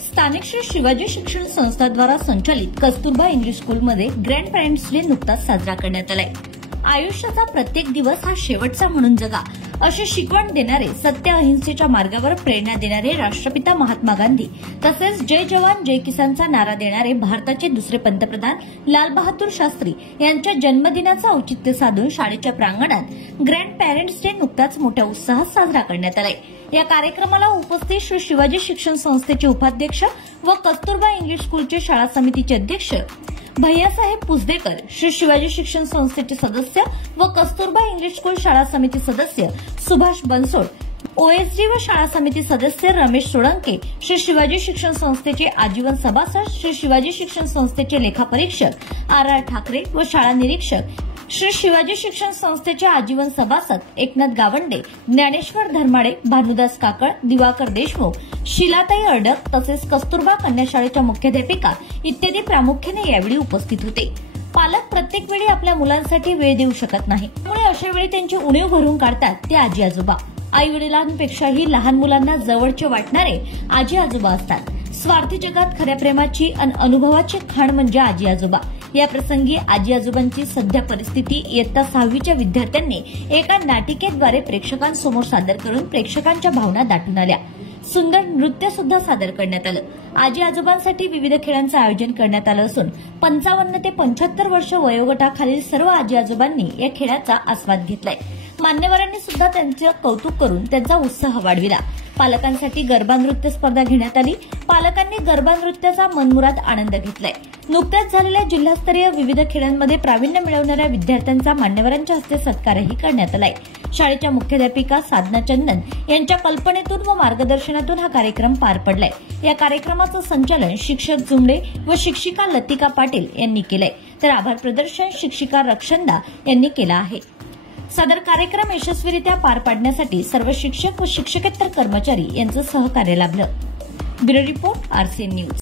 स्थानिक श्री शिवाजी शिक्षण संस्था द्वारा संचालित कस्तुरबा इंग्लिश स्कूलमध्ये ग्रँड पेरेंट्स डे नुकताच साजरा करण्यात आलाय। आयुष्याचा प्रत्येक दिवस हा शेवटचा म्हणून जगा अशी शिकवण देणारे, सत्य अहिंसेच्या मार्गावर प्रेरणा देणारे राष्ट्रपिता महात्मा गांधी तसेच जय जवान जय किसानचा नारा देणारे भारताचे दुसरे पंतप्रधान लालबहादूर शास्त्री यांच्या जन्मदिनाचं औचित्य साधून शाळेच्या प्रांगणात ग्रँड पेरेंट्स डे नुकताच मोठ्या उत्साहात साजरा करण्यात आलाय। या कार्यक्रमाला उपस्थित श्री शिवाजी शिक्षण संस्थेचे उपाध्यक्ष व कस्तुरबा इंग्लिश स्कूलचे शाळा समितीचे अध्यक्ष भैयासाहेब पुसदेकर, श्री शिवाजी शिक्षण संस्थेचे सदस्य व कस्तुरबा इंग्लिश स्कूल शाळा समिती सदस्य सुभाष बनसोड, ओएसडी व शाळा समिती सदस्य रमेश सोळंके, श्री शिवाजी शिक्षण संस्थेचे आजीवन सभासद, श्री शिवाजी शिक्षण संस्थेचे लेखापरीक्षक आर ठाकरे व शाळा निरीक्षक, श्री शिवाजी शिक्षण संस्थेचे आजीवन सभासद एकनाथ गावंडे, ज्ञानेश्वर धर्माडे, भानुदास काकळ, दिवाकर देशमुख, शिलाताई अडक तसेच कस्तुरबा कन्या शाळेच्या मुख्याध्यापिका इत्यादी प्रामुख्याने यावेळी उपस्थित होते। पालक प्रत्येक वेळी आपल्या मुलांसाठी वेळ देऊ शकत नाही, त्यामुळे अशा वेळी त्यांची उणीव भरून काढतात ते आजी आजोबा। आई वडिलांपेक्षाही लहान मुलांना जवळचे वाटणारे आजी आजोबा असतात। स्वार्थी जगात खऱ्या प्रेमाची आणि अनुभवाची खाण म्हणजे आजी आजोबा। या प्रसंगी आजी आजोबांची सध्या परिस्थिती इयत्ता 6वीच्या विद्यार्थ्यांनी एका नाटिकेद्वारे प्रेक्षकांसमोर सादर करून प्रेक्षकांच्या भावना दाटून आल्या। सुंदर नृत्य सुद्धा सादर करण्यात आलं। आजी आजोबांसाठी विविध खेळांचं आयोजन करण्यात आलं असून 55 ते 75 वर्ष वयोगटाखालील सर्व आजी आजोबांनी या खेळाचा आस्वाद घेतलाय। मान्यवरांनी सुद्धा त्यांचे कौतुक करून त्यांचा उत्साह वाढविला। पालकांसाठी गरबा नृत्य स्पर्धा घेण्यात आली। पालकांनी गरबा नृत्याचा मनमुराद आनंद घेतलाय। नुकत्याच झालेल्या जिल्हास्तरीय विविध खेळांमध्ये प्रावीण्य मिळवणाऱ्या विद्यार्थ्यांचा मान्यवरांच्या हस्ते सत्कारही करण्यात आलाय। शाळेच्या मुख्याध्यापिका साधना चंदन यांच्या कल्पनेतून व मार्गदर्शनातून हा कार्यक्रम पार पडलाय। या कार्यक्रमाचं संचालन शिक्षक जुमडे व शिक्षिका लतिका पाटील यांनी केलंय, तर आभार प्रदर्शन शिक्षिका रक्षंदा यांनी केलं आहे। सदर कार्यक्रम यशस्वीरित्या पार पाडण्यासाठी सर्व शिक्षक व शिक्षकेतर कर्मचारी यांचं सहकार्य लाभलं। Bureau report, RCN news.